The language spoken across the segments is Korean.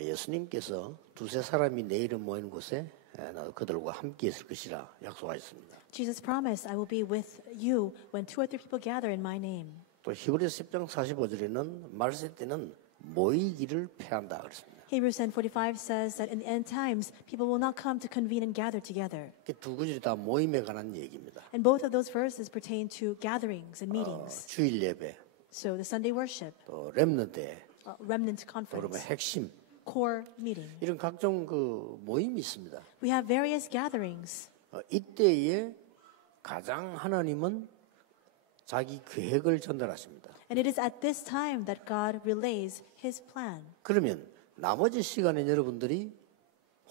예수님께서 두세 사람이 내 이름 모이는 곳에 나도 그들과 함께 있을 것이라 약속하셨습니다. Jesus promised, I will be with you when 2 or 3 people gather in my name. 또 히브리서 10장 45절에는 말세 때는 모이기를 패한다 그랬습니다. Hebrews 10:45 says that in the end times, people will not come to convene and gather together. 두 구절이 다 모임에 관한 얘기입니다. And both of those verses pertain to gatherings and meetings. 주일 예배, So the Sunday worship, 또 렘넌트, remnant 그러면 conference, 핵심 core meeting. 이런 각종 그 모임이 있습니다. We have various gatherings. 이때에 가장 하나님은 자기 계획을 전달하십니다. And it is at this time that God relays His plan. 그러면 나머지 시간에 여러분들이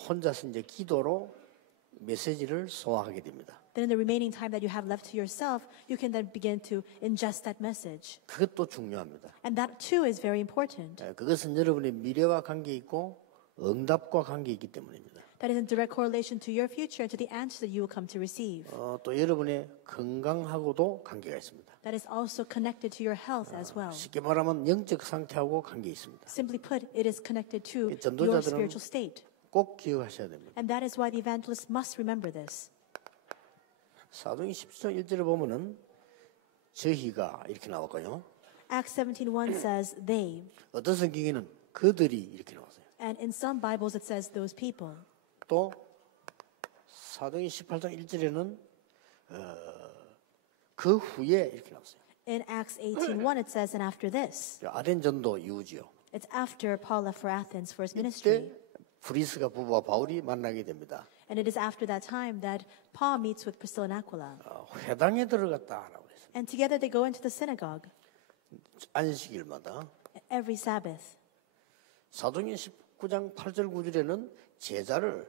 혼자서 이제 기도로 메시지를 소화하게 됩니다. Then in the remaining time that you have left to yourself, you can then begin to ingest that message. 그것도 중요합니다. And that too is very important. 그것은 여러분의 미래와 관계 있고 응답과 관계 있기 때문입니다. That is in direct correlation to your future and to the answer that you will come to receive. 또 여러분의 건강하고도 관계가 있습니다. That is also connected to your health as well. 쉽게 말하면 영적 상태하고 관계 있습니다. Simply put, it is connected to your 전도자들은 spiritual state. 꼭 기억하셔야 됩니다. And that is why the evangelist must remember this. 사도행 17장 1절에 보면은 저희가 이렇게 나왔고요. Acts 17:1 says they, 어떤 성경에는 그들이 이렇게 나왔어요. and in some Bibles it says those people. 또 사도행 18장 1절에는 그 후에 이렇게 나왔어요. In Acts 18:1 it says, and after this. 아덴 전도 이후지요. It's after Paul left for Athens for his 이때 ministry. 브리스가 부부와 바울이 만나게 됩니다. And it is after that time that Paul meets with Priscilla and Aquila. 회당에 들어갔다라고 그랬어요. And together they go into the synagogue 안식일마다. every Sabbath. 사도행 19장 8절 9절에는 제자를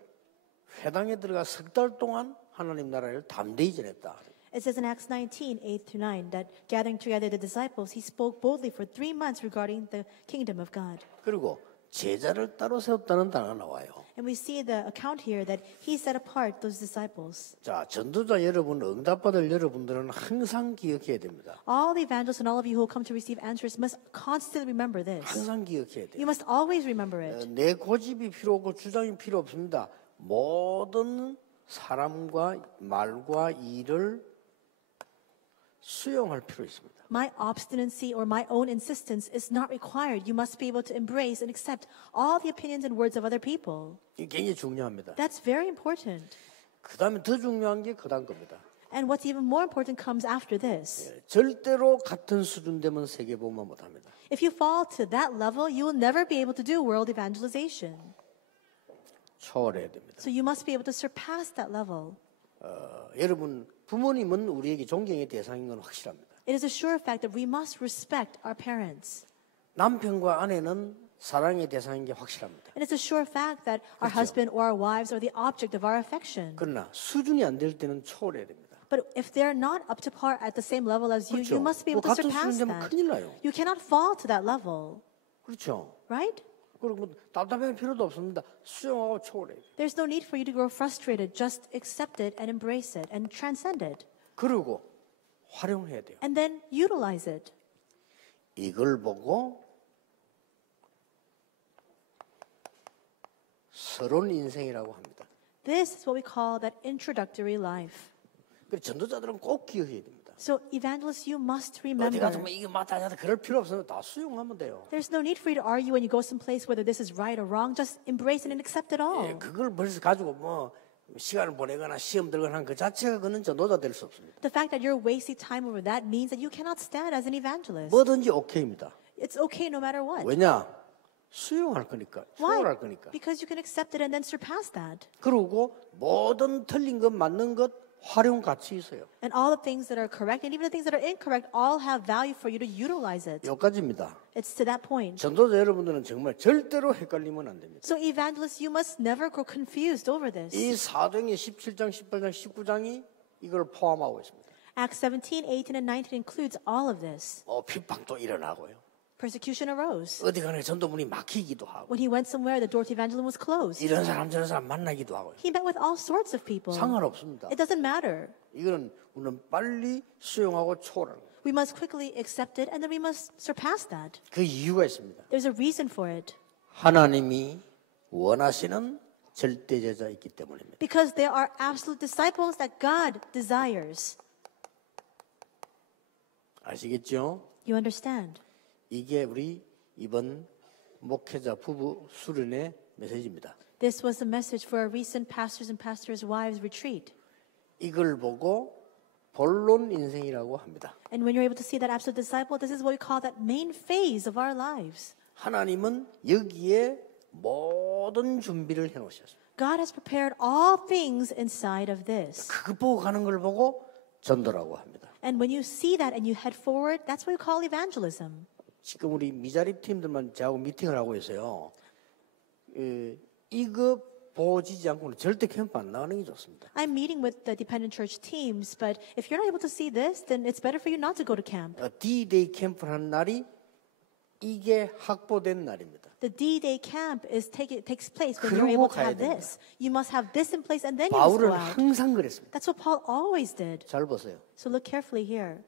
회당에 들어가 석 달 동안 하나님 나라를 담대히 전했다. It says in Acts 19:8-9 that gathering together the disciples, he spoke boldly for 3 months regarding the kingdom of God. 그리고 제자를 따로 세웠다는 단어가 나와요. And we see the account here that he set apart those disciples. 자, 전도자 여러분, 응답받을 여러분들은 항상 기억해야 됩니다. All the evangelists and all of you who will come to receive answers must constantly remember this. 항상 기억해야 돼요. You must always remember it. 내 고집이 필요 없고 주장이 필요 없습니다. 모든 사람과 말과 일을 수용할 필요 있습니다. My obstinacy or my own insistence is not required. You must be able to embrace and accept all the opinions and words of other people. 이게 굉장히 중요합니다. That's very important. 그 다음에 더 중요한 게 그 다음 겁니다. And what's even more important comes after this. 절대로 같은 수준 되면 세계복음화 못합니다. If you fall to that level, you will never be able to do world evangelization. 초월해야 됩니다. So you must be able to surpass that level. 여러분, 부모님은 우리에게 존경의 대상인 건 확실합니다. It is a sure fact that we must respect our parents. 남편과 아내는 사랑의 대상인 게 확실합니다. And it's a sure fact that our husband or our wives are the object of our affection. 그러나 수준이 안 될 때는 초월해야 됩니다. But if they're not up to par at the same level as you, 그렇죠. you must be able to 같은 surpass 수준 되면 that. 큰일 나요. You cannot fall to that level, 그렇죠. right? 그리고 답답할 필요도 없습니다. 수용하고 초월해야 돼요. There's no need for you to grow frustrated. Just accept it and embrace it and transcend it. 그리고 활용해야 돼요. And then utilize it. 이걸 보고 서론 인생이라고 합니다. This is what we call that introductory life. 그래서 전도자들은 꼭 기억해야 됩니다. So evangelists, you must 어디 remember. 가서 뭐 이게 맞다 하다 그럴 필요 없어요. 다 수용하면 돼요. There's no need for you to argue when you go someplace whether this is right or wrong. Just embrace it and accept it all. 그걸 벌써 가지고 뭐 시간을 보내거나 시험 들거나 하는 그 자체가 그는 전도자 될 수 없습니다. The fact that you're wasting time over that means that you cannot stand as an evangelist. 뭐든지 오케이입니다. It's okay no matter what. 왜냐? 수용할 거니까, Why? 수용할 거니까. Because you can accept it and then surpass that. 그리고 모든 틀린 것, 맞는 것, 활용 가치 있어요. And all the things that are correct and even the things that are incorrect all have value for you to utilize it. 여기까지입니다. It's to that point. 전도자 여러분들은 정말 절대로 헷갈리면 안 됩니다. So evangelists, you must never grow confused over this. 이 사도행의 17장, 18장, 19장이 이걸 포함하고 있습니다. Acts 17, 18, and 19 includes all of this. 핍박도 일어나고요. Persecution arose. 어디 가나 전도문이 막히기도 하고 When he went somewhere, the door to evangelism was closed. 이런 사람 저런 사람 만나기도 하고요. He met with all sorts of people. 상관없습니다. It doesn't matter. 이거는 우리는 빨리 수용하고 초월하는 거예요. We must quickly accept it and then we must surpass that. 그 이유가 있습니다. There's a reason for it. 하나님이 원하시는 절대 제자이기 때문입니다. Because they are absolute disciples that God desires. 아시겠죠? You understand? 이게 우리 이번 목회자 부부 수련의 메시지입니다. This was the message for our recent pastors and pastors' wives retreat. 이걸 보고 본론 인생이라고 합니다. And when you're able to see that absolute disciple, this is what we call that main phase of our lives. 하나님은 여기에 모든 준비를 해놓으셨어요. God has prepared all things inside of this. 그거 보고 가는 걸 보고 전도라고 합니다. And when you see that and you head forward, that's what we call evangelism. 지금 우리 미자립 팀들만 저하고 미팅을 하고 있어요. 이거 보지지 않고는 절대 캠프 안 나가는 게 좋습니다. I'm meeting with the dependent church teams, but if you're not able to see this, then it's better for you not to go to camp. D-Day 캠프를 하는 날이 이게 확보된 날입니다. The D-Day camp takes place when 그러고 you're able to 가야 have 됩니다. this. You must have this in place and then you must 바울은 go out. 항상 그랬습니다. That's what Paul always did. 잘 보세요. So look carefully here.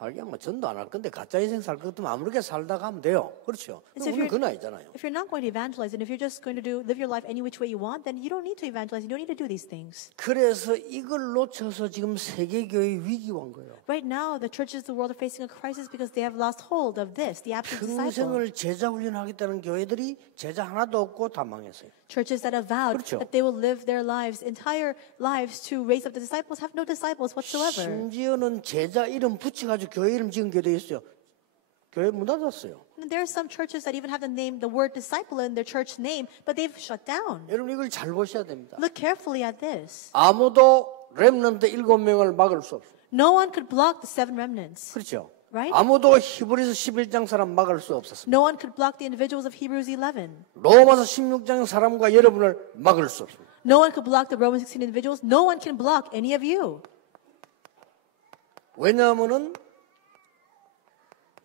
하긴 뭐 전도 안 할 건데 가짜 인생 살 것 같으면 아무렇게 살다가 하면 돼요. 그렇죠. It's if 우리는 you're- 그 나이잖아요. If you're not going to evangelize and if you're just going to live your life any which way you want, then you don't need to evangelize. You don't need to do these things. 그래서 이걸 놓쳐서 지금 세계교회 위기 온 거예요. Right now, the churches of the world are facing a crisis because they have lost hold of this, the absolute disciple. 평생을 제자 훈련하겠다는 교회들이 제자 하나도 없고 다 망했어요. Churches that have vowed 그렇죠. that they will live their lives, entire lives to raise up the disciples have no disciples whatsoever. 심지어는 제자 이름 붙여가지고 교회 이름 지은 교회도 있어요. 교회 문 닫았어요. And there are some churches that even have the word disciple in their church name, but they've shut down. 여러분 이걸 잘 보셔야 됩니다. Look carefully at this. 아무도 렘넌트 7명을 막을 수 없어요. No one could block the 7 remnants. 그렇죠. Right? 아무도 히브리서 11장 사람 막을 수 없었습니다. No one could block the individuals of Hebrews 11. 로마서 16장 사람과 여러분을 막을 수 없습니다. No one could block the Roman 16 individuals. No one can block any of you. 왜냐하면은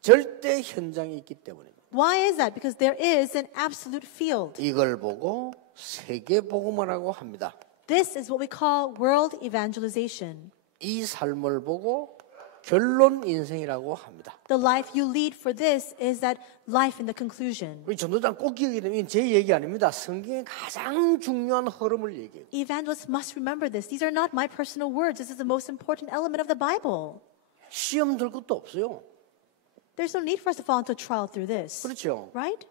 절대 현장이 있기 때문입니다. Why is that? Because there is an absolute field. 이걸 보고 세계 복음화라고 합니다. This is what we call world evangelization. 이 삶을 보고 결론 인생이라고 합니다. The life you lead for this is that life in the conclusion. 우리 전도장 꼭 기억해야 됩니다. 이건 제 얘기 아닙니다. 성경의 가장 중요한 흐름을 얘기해요. Evangelists must remember this. These are not my personal words. This is the most important element of the Bible. 시험 들 것도 없어요. There's no need for us to fall into a trial through this. 그렇죠. Right?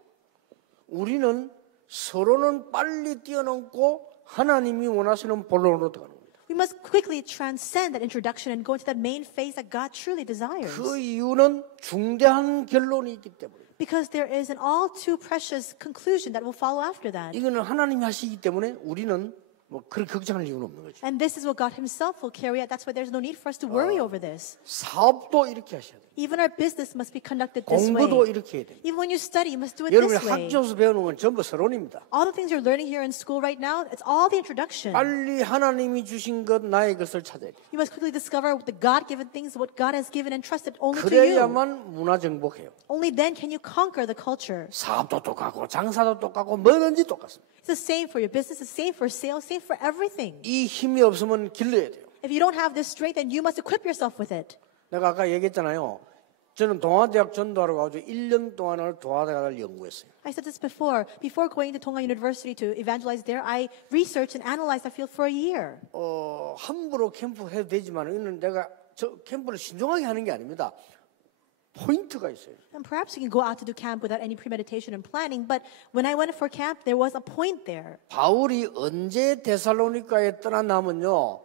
우리는 서로는 빨리 뛰어넘고 하나님이 원하시는 본론으로 들어가는 겁니다. We must quickly transcend that introduction and go into that main phase that God truly desires. 그 이유는 중대한 결론이 있기 때문에. Because there is an all too precious conclusion that will follow after that. 이거는 하나님이 하시기 때문에 우리는 뭐 그렇게 걱정할 이유는 없는 거죠. And this is what God Himself will carry out. That's why there's no need for us to worry over this. 사업도 이렇게 하셔야 돼요. Even our business must be conducted this 공부도 way. 이렇게 해야 돼요. Even when you study, you must do it 여러분이 this way. 학교에서 배우는 건 전부 서론입니다. All the things you're learning here in school right now, it's all the introduction. 빨리 하나님이 주신 것 나의 것을 찾아야 돼요. You must quickly discover the God-given things, what God has given and trusted only to you. 그래야만 문화 정복해요. Only then can you conquer the culture. 사업도 똑같고 장사도 똑같고 뭐든지 똑같습니다. It's the same for your business, the same for sales, same for everything. 이 힘이 없으면 길러야 돼요. If you don't have this strength, then you must equip yourself with it. 내가 아까 얘기했잖아요. 저는 동아대학 전도하러 가지고 1년 동안을 동아대학을 연구했어요. I said this before. Before going to Tonga University to evangelize there, I researched and analyzed that field for a year. 함부로 캠프 해도 되지만 이는 내가 저 캠프를 신중하게 하는 게 아닙니다. 포인트가 있어요. And perhaps you can go out to do camp without any premeditation and planning, but when I went for camp, there was a point there. 바울이 언제 데살로니가에 떠났냐면요.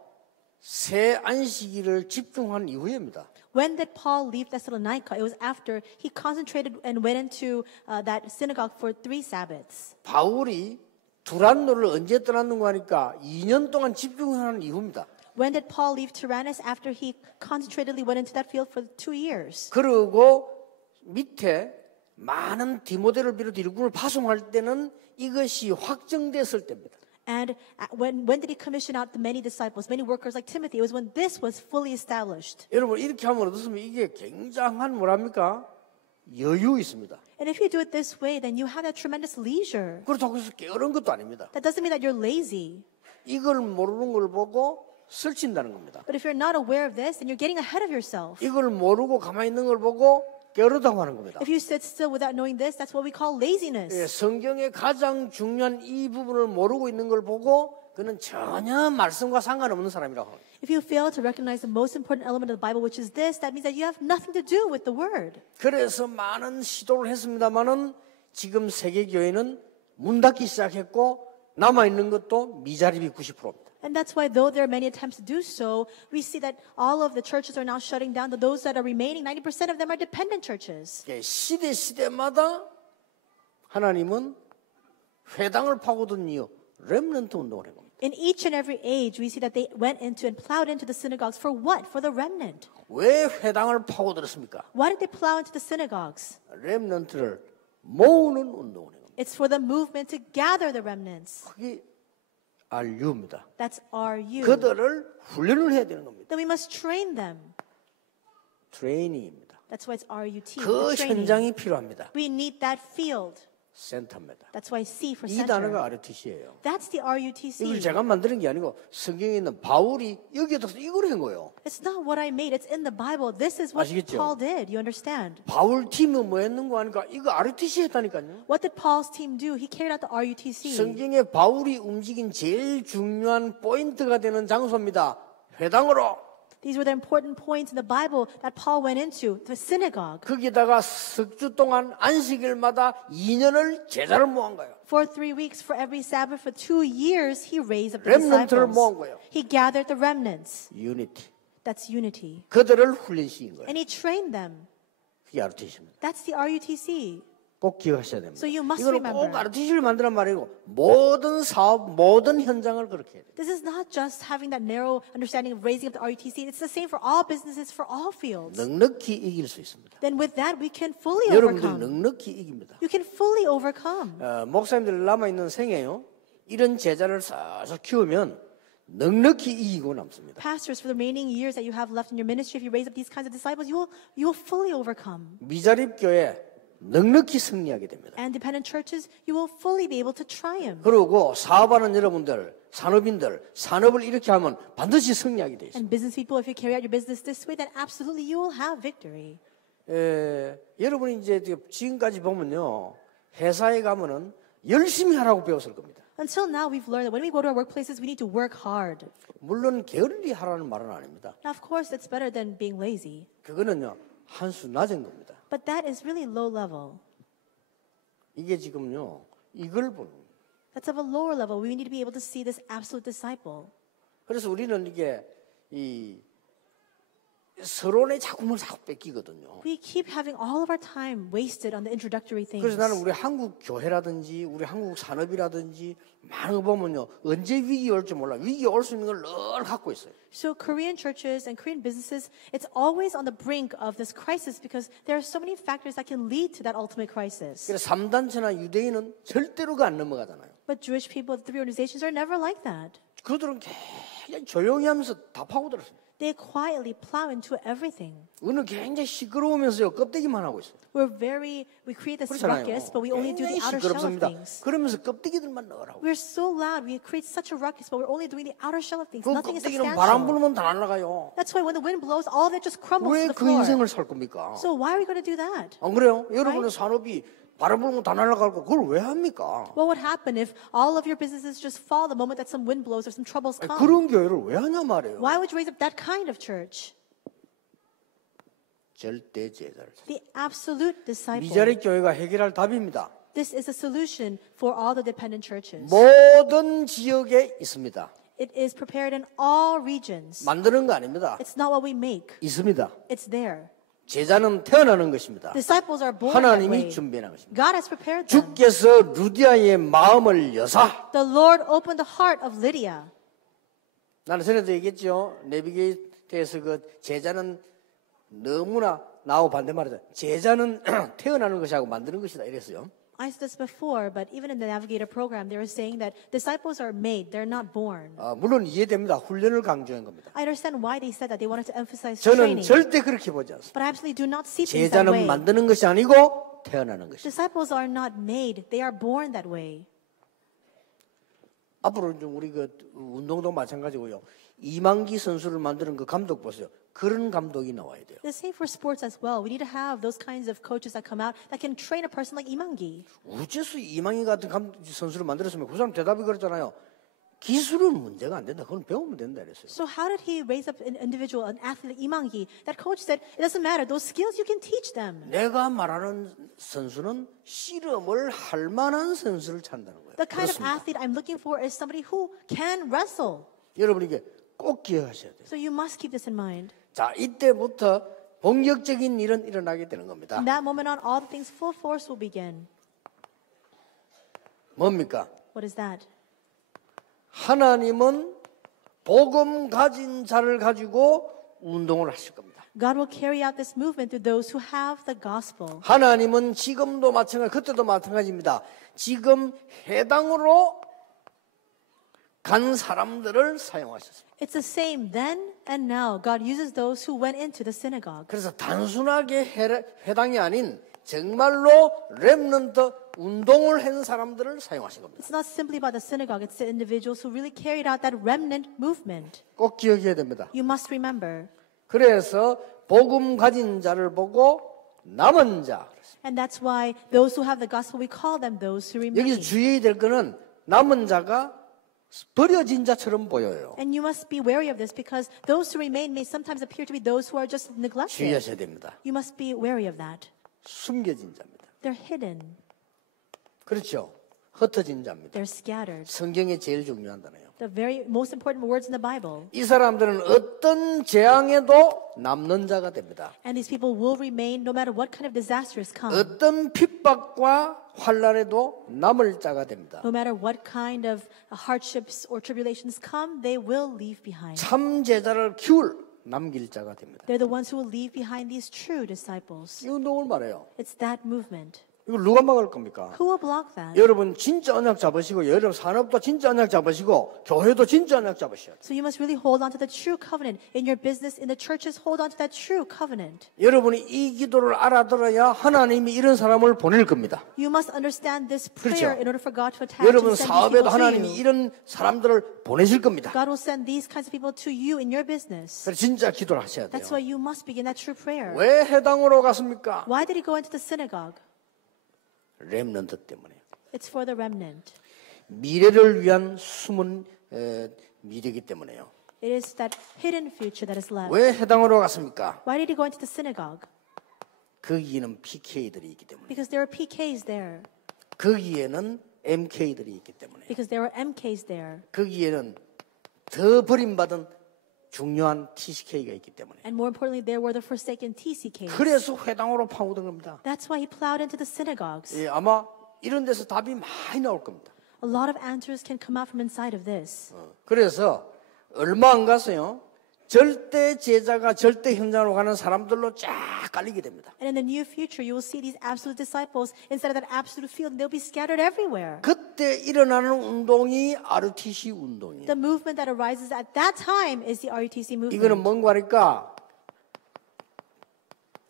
새 안식일을 집중한 이후입니다. When did Paul leave Thessalonica? It was after he concentrated and went into that synagogue for 3 Sabbaths. 바울이 두란노를 언제 떠났는가 하니까 2년 동안 집중하는 이후입니다. When did Paul leave Tyrannus? After he concentratedly went into that field for 2 years. 그리고 밑에 많은 디모데를 비롯 일꾼을 파송할 때는 이것이 확정됐을 때입니다. And when did he commission out the many disciples, many workers like Timothy? It was when this was fully established. 여러분 이렇게 하면 어떻습니까? 이게 굉장한 뭐랍니까? 여유 있습니다. And if you do it this way, then you have that tremendous leisure. 그렇다고 해서 게으른 것도 아닙니다. That doesn't mean that you're lazy. 이걸 모르는 걸 보고 설친다는 겁니다. But if you're not aware of this, then you're getting ahead of yourself. 이걸 모르고 가만히 있는 걸 보고 게으르다고 하는 겁니다. If you sit still without knowing this, that's what we call laziness. 예, 성경의 가장 중요한 이 부분을 모르고 있는 걸 보고 그는 전혀 말씀과 상관없는 사람이라고 합니다. If you fail to recognize the most important element of the Bible, which is this, that means that you have nothing to do with the Word. 그래서 많은 시도를 했습니다마는 지금 세계 교회는 문 닫기 시작했고 남아 있는 것도 미자립이 90%입니다. And that's why, though there are many attempts to do so, we see that all of the churches are now shutting down. Those that are remaining, 90% of them are dependent churches. 시대마다 하나님은 회당을 파고든 이유, 렘넌트 운동을 해봅니다. In each and every age, we see that they went into and plowed into the synagogues. For what? For the remnant. 왜 회당을 파고들었습니까? Why did they plow into the synagogues? 렘넌트를 모으는 운동을 해요. It's for the movement to gather the remnants. 그게 RU입니다. That's RU. 그들을 훈련을 해야 되는 겁니다. Then we must train them. 트레이닝입니다. That's why it's RUT. 그 the training. 현장이 필요합니다. We need that field. 센터입니다. That's why C for 이 center. 단어가 RUTC예요. That's the RUTC. 이걸 제가 만드는 게 아니고 성경에 있는 바울이 여기에다 이걸 한 거예요. It's not what I made. It's in the Bible. This is what 아시겠죠? Paul did. You understand? 바울 팀은 뭐 했는 거 아니까 이거 RUTC 했다니까요. What did Paul's team do? He carried out the RUTC. 성경에 바울이 움직인 제일 중요한 포인트가 되는 장소입니다. 회당으로. These were the important points in the Bible that Paul went into, the synagogue. 거기다가 석주 동안 안식일마다 2년을 제자를 모은 거예요. For 3 weeks, for every Sabbath, for 2 years, he raised up the 렘넌트를 모은 disciples. 거예요. He gathered the remnants. 유니티. That's unity. 그들을 훈련시킨 거예요. And he trained them. 그게 RUTC입니다. That's the RUTC. 꼭 기억하셔야 됩니다. So you must 이거는 꼭 remember. RUTC를 만드란 말이고 모든 사업, 모든 현장을 그렇게 해야 돼요. This is not just having that narrow understanding of raising up the RUTC. It's the same for all businesses, for all fields. 넉넉히 이길 수 있습니다. Then with that, we can fully 여러분들이 overcome. 넉넉히 이깁니다. You can fully overcome. 목사님들 남아있는 생애요. 이런 제자를 싹싹 키우면 넉넉히 이기고 남습니다. Pastors, for the remaining years that you have left in your ministry, if you raise up these kinds of disciples, you will fully overcome. 미자립 교회 넉넉히 승리하게 됩니다. And dependent churches, you will fully be able to triumph. 그리고 사업하는 여러분들, 산업인들, 산업을 이렇게 하면 반드시 승리하게 돼 있습니다. And business people, if you carry out your business this way, then absolutely you will have victory. 여러분이 이제 지금까지 보면요, 회사에 가면은 열심히 하라고 배웠을 겁니다. Until now, we've learned that when we go to our workplaces, we need to work hard. 물론 게을리 하라는 말은 아닙니다. Now, of course, that's better than being lazy. 그거는요, 한 수 낮은 겁니다. But that is really low level. 이게 지금요, 이걸 보는 거예요. That's of a lower level. We need to be able to see this absolute disciple. 그래서 우리는 이게 서론에 자꾸 뺏기거든요. We keep having all of our time wasted on the introductory things. 그래서 나는 우리 한국 교회라든지 우리 한국 산업이라든지 많은 거 보면요, 언제 위기 올지 몰라. 위기 올 수 있는 걸 늘 갖고 있어요. So Korean churches and Korean businesses, it's always on the brink of this crisis because there are so many factors that can lead to that ultimate crisis. 그래서 3단체나 유대인은 절대로 안 넘어가잖아요. But Jewish people, the three organizations, are never like that. 그들은 굉장히 조용히 하면서 다 파고들었어요. They quietly plow into everything. 우리는 굉장히 시끄러우면서요, 껍데기만 하고 있어요. We create this 그렇잖아요. ruckus, but we only do the 굉장히 outer shell of 시끄럽습니다. things. 그러면서 껍데기들만 넣으라고. We're so loud, we create such a ruckus, but we're only doing the outer shell of things. 그 Nothing is 껍데기는 바람 substantial. 불면 다 날아가요. That's why when the wind blows, all of it just crumbles 왜 to the 그 floor. 인생을 살 겁니까? So why are we going to do that? 안 그래요? 여러분의 산업이 바람 불면 다 날아갈 거 그걸 왜 합니까? What would happen if all of your businesses just fall the moment that some wind blows or some troubles come? 그런 교회를 왜 하냐 말이에요. Why would you raise up that kind of church? 절대 제자를. The absolute disciple. 미자립 교회가 해결할 답입니다. This is a solution for all the dependent churches. 모든 지역에 있습니다. It is prepared in all regions. 만드는 거 아닙니다. It's not what we make. 있습니다. It's there. 제자는 태어나는 것입니다. Disciples are born that way. 하나님이 준비하는 것입니다. God has prepared them. 주께서 루디아의 마음을 여사. The Lord opened the heart of Lydia. 나는 전에도 얘기했죠. 내비게이트에서 그 제자는 너무나 나하고 반대말이다. 제자는 태어나는 것이하고 만드는 것이다 이랬어요. I said this before, but even in the Navigator program, they were saying that disciples are made; they're not born. 물론 이해됩니다. 훈련을 강조한 겁니다. I understand why they said that. They wanted to emphasize 저는 training. 절대 그렇게 보지 않습니다. But I absolutely do not see things that 제자는 way. 만드는 것이 아니고 태어나는 것이다. Disciples are not made; they are born that way. 앞으로 좀 우리 그 운동도 마찬가지고요. 이만기 선수를 만드는 그 감독 보세요. 그런 감독이 나와야 돼요. The same for sports as well. We need to have those kinds of coaches that come out that can train a person like 이만기. 우째서 이망희 같은 선수를 만들었으면 그 사람 대답이 그랬잖아요. 기술은 문제가 안 된다. 그건 배우면 된다 그랬어요. So how did he raise up an individual, an athlete like 이만기? That coach said, it doesn't matter. Those skills you can teach them. 내가 말하는 선수는 실험을 할 만한 선수를 찾는다는 거예요. The kind of 그렇습니다. athlete I'm looking for is somebody who can wrestle. 여러분 이게 꼭 기억하셔야 돼요. So you must keep this in mind. 자, 이때부터 본격적인 일은 일어나게 되는 겁니다. From that moment on, all the things full force will begin. 뭡니까? What is that? 하나님은 복음 가진 자를 가지고 운동을 하실 겁니다. God will carry out this movement through those who have the gospel. 하나님은 지금도 마찬가지, 그때도 마찬가지입니다. 지금 해당으로 간 사람들을 사용하셨습니다. It's the same then and now. God uses those who went into the synagogue. 그래서 단순하게 해당이 아닌 정말로 렘넌트 운동을 한 사람들을 사용하신 겁니다. It's not simply about the synagogue. It's the individuals who really carried out that remnant movement. 꼭 기억해야 됩니다. You must remember. 그래서 복음 가진 자를 보고 남은 자. And that's why those who have the gospel, we call them those who remain. 여기서 주의해야 될 거는 남은 자가 버려진 자처럼 보여요. And you must be wary of this because those who remain may sometimes appear to be those who are just neglected. 주의하셔야 됩니다. You must be wary of that. 숨겨진 자입니다. They're hidden. 그렇죠. 흩어진 자입니다. They're scattered. 성경에 제일 중요한 단어예요. The very most important words in the Bible. 이 사람들은 어떤 재앙에도 남는 자가 됩니다. And these people will remain no matter what kind of disasters come. 어떤 핍박과 환란에도 남을 자가 됩니다. No matter what kind of hardships or tribulations come, they will leave behind. 참 제자를 키울 남길 자가 됩니다. They're the ones who will leave behind these true disciples. 이 운동을 말해요. It's that movement. 이걸 누가 막을 겁니까? Who will block that? 여러분 진짜 언약 잡으시고 여러분 산업도 진짜 언약 잡으시고 교회도 진짜 언약 잡으셔야 돼요. So you must really hold on to the true covenant. In your business, in the churches, hold on to that true covenant. 여러분이 이 기도를 알아들어야 하나님이 이런 사람을 보낼 겁니다. You must understand this prayer 그렇죠. in order for God to attach 여러분 and send these 사업에도 people to 하나님이 you. 이런 사람들을 보내실 겁니다. God will send these kinds of people to you in your business. 그래서 진짜 기도를 하셔야 돼요. That's why you must begin that true prayer. 왜 해당으로 갔습니까? Why did he go into the synagogue? 렘넌트 때문에. It's for the remnant. 미래를 위한 숨은 미래이기 때문에요. It is that hidden future that is left. 왜 해당으로 갔습니까? Why did he go into the synagogue? 거기에는 PK들이 있기 때문에. Because there are PKs there. 거기에는 MK들이 있기 때문에. Because there are MKs there. 거기에는 더 버림받은 중요한 TCK가 있기 때문에. And more importantly, there were the forsaken TCKs. 그래서 회당으로 파고든 겁니다. That's why he plowed into the synagogues. 예, 아마 이런 데서 답이 많이 나올 겁니다. A lot of answers can come out from inside of this. 그래서 얼마 안 갔어요. 절대 제자가 절대 현장으로 가는 사람들로 쫙 깔리게 됩니다. And in the near future, you will see these absolute disciples instead of that absolute field, they'll be scattered everywhere. 그때 일어나는 운동이 RTC 운동이에요. The movement that arises at that time is the RUTC 이거는 movement. 뭔가 하니까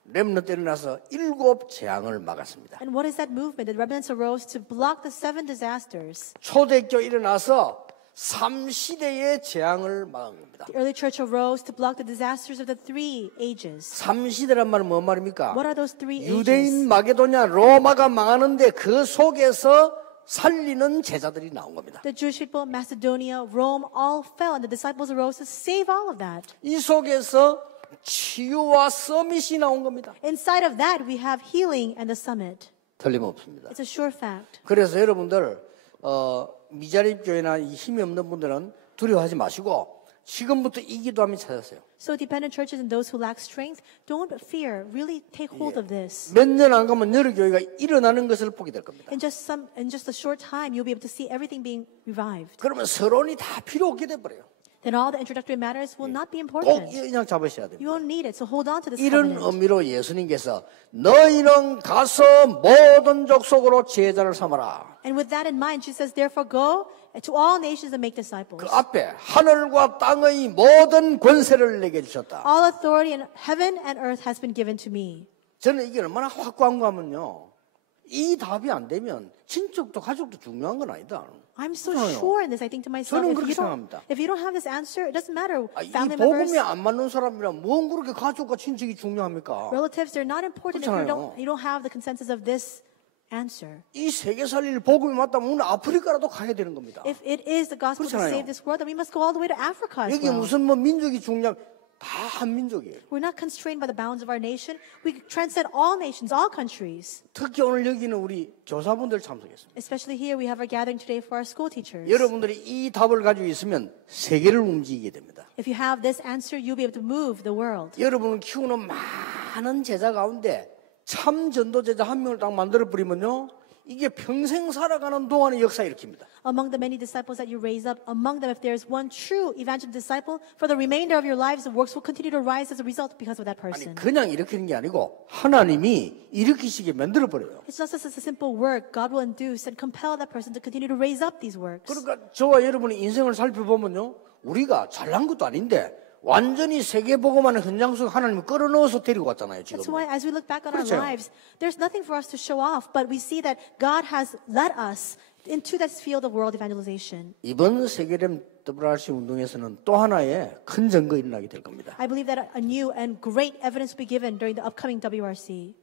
렘넌트 일어나서 7 재앙을 막았습니다. And what is that movement? The remnants arose to block the 7 disasters. 초대교 일어나서 3시대의 재앙을 막은 겁니다. The early church arose to block the disasters of the 3 ages. 3시대란 말은 뭔 말입니까? What are those 3 유대인 ages? 마게도냐 로마가 망하는데 그 속에서 살리는 제자들이 나온 겁니다. The Jewish people, Macedonia, Rome, all fell, and the disciples arose to save all of that. 이 속에서 치유와 서밋이 나온 겁니다. Inside of that, we have healing and the summit. 틀림없습니다. It's a sure fact. 그래서 여러분들 미자립 교회나 이 힘이 없는 분들은 두려워하지 마시고 지금부터 이 기도함이 찾았어요. So dependent churches and those who lack strength, don't fear. Really take hold of this. 몇 년 안 가면 여러 교회가 일어나는 것을 보게 될 겁니다. In just a short time, you'll be able to see everything being revived. 그러면 서론이 다 필요 없게 돼 버려요. Then all the introductory matters will not be 꼭 important. 그냥 잡으셔야 됩니다. You won't need it, so hold on to this 이런 covenant. 의미로 예수님께서 너희는 가서 모든 족속으로 제자를 삼아라. And with that in mind, Jesus says, therefore go to all nations and make disciples. 그 앞에 하늘과 땅의 모든 권세를 내게 주셨다. All authority in heaven and earth has been given to me. 저는 이게 얼마나 확고한가 하면요. 이 답이 안 되면 친척도 가족도 중요한 건 아니다. I'm so 그렇잖아요. sure in this. I think to myself, 저는 그렇게 생각합니다. if you don't have this answer, it doesn't matter. 이 Family members, 복음이 안 맞는 사람이란 뭔 그렇게 가족과 친척이 중요합니까? relatives, they're not important if 그렇잖아요. you don't have the consensus of this answer. 이 세계 살릴 복음이 맞다면 오늘 아프리카라도 가야 되는 겁니다. If it is the gospel to 그렇잖아요. save this world, then we must go all the way to Africa as 여기 well. 무슨 뭐 민족이 중요한 다 한민족이에요. We're not constrained by the bounds of our nation. We transcend all nations, all countries. 특히 오늘 여기는 우리 교사분들 참석했습니다. Especially here, we have our gathering today for our school teachers. 여러분들이 이 답을 가지고 있으면 세계를 움직이게 됩니다. If you have this answer, you'll be able to move the world. 여러분을 키우는 많은 제자 가운데 참 전도제자 한 명을 딱 만들어 버리면요, 이게 평생 살아가는 동안의 역사 일으킵니다. Among the many disciples that you raise up, among them, if there is one true evangelical disciple, for the remainder of your lives, the works will continue to rise as a result because of that 아니 person. 그냥 일으키는 게 아니고 하나님이 일으키시게 만들어 버려요. It's not just a simple work. God will induce and compel that person to continue to raise up these works. 그러니까 저와 여러분의 인생을 살펴보면요, 우리가 잘난 것도 아닌데 완전히 세계복음하는 현장 속에 하나님을 끌어넣어서 데리고 왔잖아요. 지금. That's why, as we look back on our 그렇죠. lives, there's nothing for us to show off, but we see that God has led us into this field of world evangelization. 이번 세계렘 WRC 운동에서는 또 하나의 큰 증거 일어나게 될 겁니다. I believe that a new and great evidence will be given during the upcoming WRC.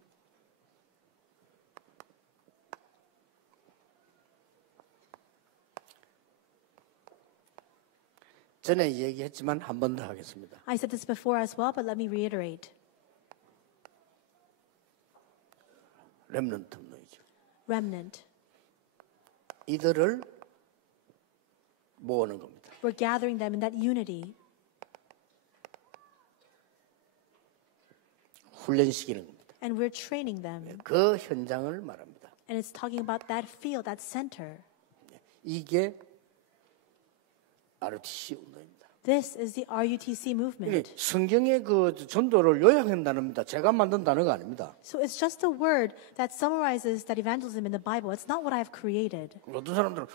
전에 얘기했지만 한 번 더 하겠습니다. I said this before as well, but let me reiterate. 렘넌트 노이즈. Remnant. 이들을 모으는 겁니다. We're gathering them in that unity. 훈련시키는 겁니다. And we're training them. 그 현장을 말합니다. And it's talking about that field, that center. 이게 RTC 운동입니다. This is the RUTC movement. 성경의 그 전도를 요약한 단어입니다. 제가 만든 단어가 아닙니다. So it's just a word that summarizes that evangelism in the Bible. It's not what I've created. 어떤 사람들은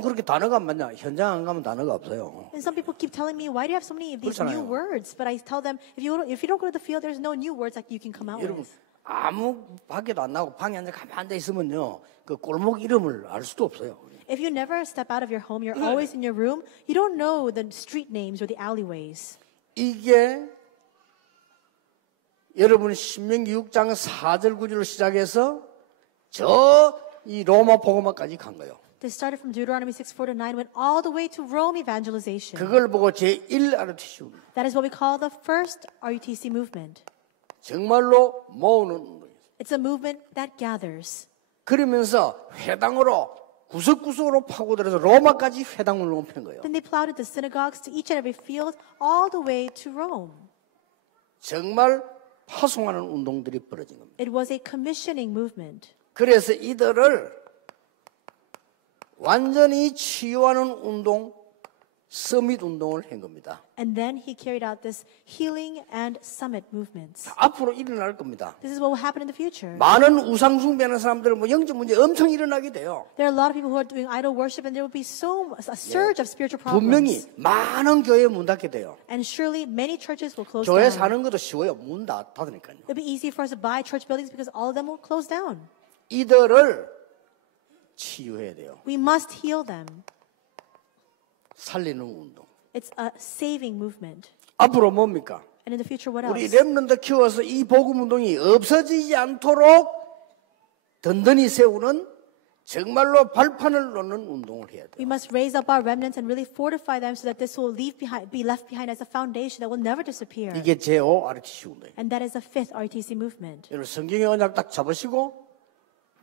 그렇게 단어가 안 맞냐? 현장 안 가면 단어가 없어요. And some people keep telling me, why do you have so many of these new 그렇잖아요. words? But I tell them, if you don't go to the field, there's no new words that you can come out 여러분 with. 아무 밖에도 안 나고 방에 앉아 가만 앉아 있으면요, 그 골목 이름을 알 수도 없어요. If you never step out of your home, you're always in your room, you don't know the street names or the alleyways. 이게 여러분 신명기 6장 4절 9절로 시작해서 저 이 로마 복음화까지 간 거예요. This started from Deuteronomy 6:4-9, went all the way to Rome evangelization. 그걸 보고 제1 RTC 운동. That is what we call the first RUTC movement. 정말로 모으는 운동이에요. It's a movement that gathers. 그러면서 회당으로 구석구석으로 파고들어서 로마까지 회당 운동을 편 거예요. Then they plowed into synagogues to each and every field, all the way to Rome. 정말 파송하는 운동들이 벌어진 겁니다. It was a commissioning movement. 그래서 이들을 완전히 치유하는 운동, 서밋 운동을 한 겁니다. And then he carried out this healing and summit movements. 앞으로 일어날 겁니다. This is what will happen in the future. 많은 우상 숭배하는 사람들은 뭐 영적 문제 엄청 일어나게 돼요. There are a lot of people who are doing idol worship, and there will be a surge of spiritual 분명히 problems. 많은 교회 문 닫게 돼요. And surely many churches will close 교회 down. 사는 것도 쉬워요. 문 닫으니까요. It'll be easy for us to buy church buildings because all of them will close down. 이들을 치유해야 돼요. We must heal them. 살리는 운동. It's a saving movement. 앞으로 뭡니까? And in the future, what 우리 else? 렘넌트 키워서 이 복음 운동이 없어지지 않도록 든든히 세우는 정말로 발판을 놓는 운동을 해야 돼요. We must raise up our remnants and really fortify them so that this will be left behind as a foundation that will never disappear. 이게 제5 RTC 운동이에요. And that is the fifth RTC movement. 여러분 성경의 언약 딱 잡으시고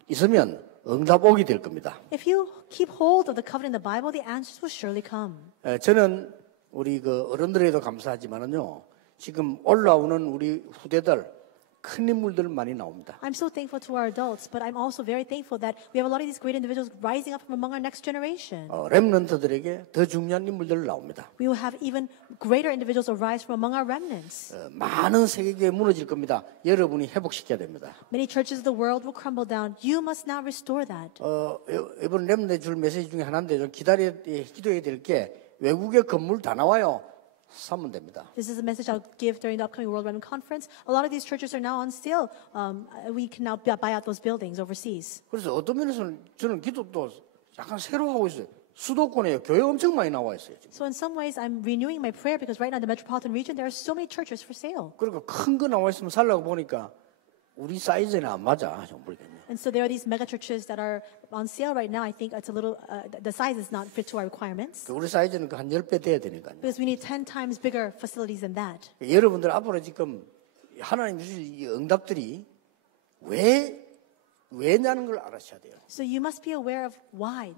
있으면 응답 오게 될 겁니다. If you keep hold of the covenant in the Bible, the answers will surely come. 저는 우리 그 어른들에도 감사하지만은요, 지금 올라오는 우리 후대들 큰 인물들 많이 나옵니다. I'm so thankful to our adults, but I'm also very thankful that we have a lot of these great individuals rising up from among our next generation. 렘넌트들에게 더 중요한 인물들 나옵니다. We will have even greater individuals arise from among our remnants. 많은 세계교회 무너질 겁니다. 여러분이 회복시켜야 됩니다. Many churches of the world will crumble down. You must now restore that. 이번 렘넌트 줄 메시지 중에 하나인데 좀 기도해야 될 게 외국의 건물 다 나와요. 사면 됩니다. This is a message I'll give during the upcoming World Remnant Conference. A lot of these churches are now on sale. We can now buy out those buildings overseas. 그래서 어떤 면에서는 저는 기도도 약간 새로 하고 있어요. 수도권에 교회 엄청 많이 나와 있어요. 지금. So in some ways, I'm renewing my prayer because right now in the metropolitan region, there are so many churches for sale. 그러니까 큰 거 나와 있으면 살라고 보니까 우리 사이즈는 안 맞아. 좀 모르겠네. And so there are these mega churches that are on sale right now. I think it's a little, the size is not fit to our requirements. 우리 사이즈는 한 10배 돼야 되니까요. Because we need 10 times bigger facilities than that. 여러분들 앞으로 지금 하나님 주실 이 응답들이 왜냐는 걸 알아셔야 돼요. So you must be aware of why,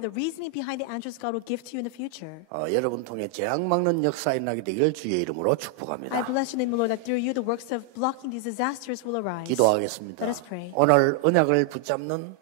the reasoning behind the answers God will give to you in the future. 여러분 통해 재앙 막는 역사 일어나게 되기를 주의 이름으로 I 축복합니다. bless your name, Lord, that through you the works of blocking these disasters will arise. 기도하겠습니다. Let us pray. 오늘 언약을 붙잡는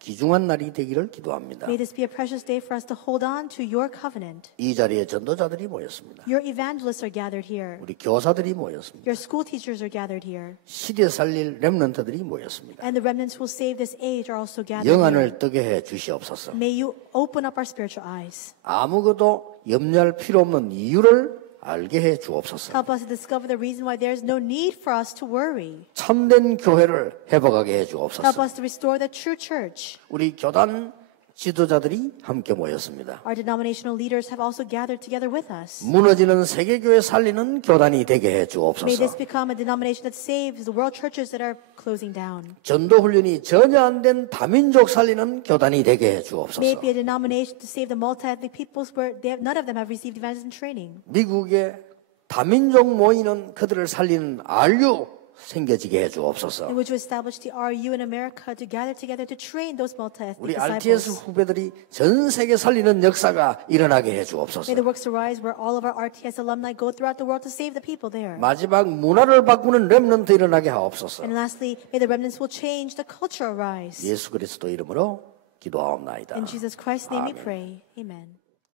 귀중한 날이 되기를 기도합니다. May this be a precious day for us to hold on to your covenant. 이 자리에 전도자들이 모였습니다. Your evangelists are gathered here. 우리 교사들이 모였습니다. Your school teachers are gathered here. 시대 살릴 렘넌트들이 모였습니다. And the remnants will save this age are also gathered here. 영안을 뜨게 해 주시옵소서. May you open up our spiritual eyes. 아무것도 염려할 필요 없는 이유를 알게 해 주옵소서. Help us to discover the reason why there is no need for us to worry. 참된 교회를 회복하게 해 Help 주옵소서. us to restore the true church. 우리 교단 지도자들이 함께 모였습니다. Our denominational leaders have also gathered together with us. 무너지는 세계교회 살리는 교단이 되게 해 May this 주옵소서. become a denomination that saves the world churches that are closing down. 전도 훈련이 전혀 안 된 다민족 살리는 교단이 되게 해 May 주옵소서. it be a denomination to save the multi-ethnic peoples where none of them have received evangelism training. 미국에 다민족 모이는 그들을 살리는 RU 생겨지게 해 And 주옵소서. would you establish the RU in America to gather together to train those multi-ethnic 우리 RTS disciples? 후배들이 전 세계 살리는 역사가 일어나게 해 주옵소서. May the works arise where all of our RTS alumni go throughout the world to save the people there. 마지막 문화를 바꾸는 렘넌트 일어나게 하옵소서. And lastly, may the remnants will change, the culture arise. 예수 그리스도 이름으로 기도하옵나이다. In Jesus Christ's name we 아멘. pray. Amen.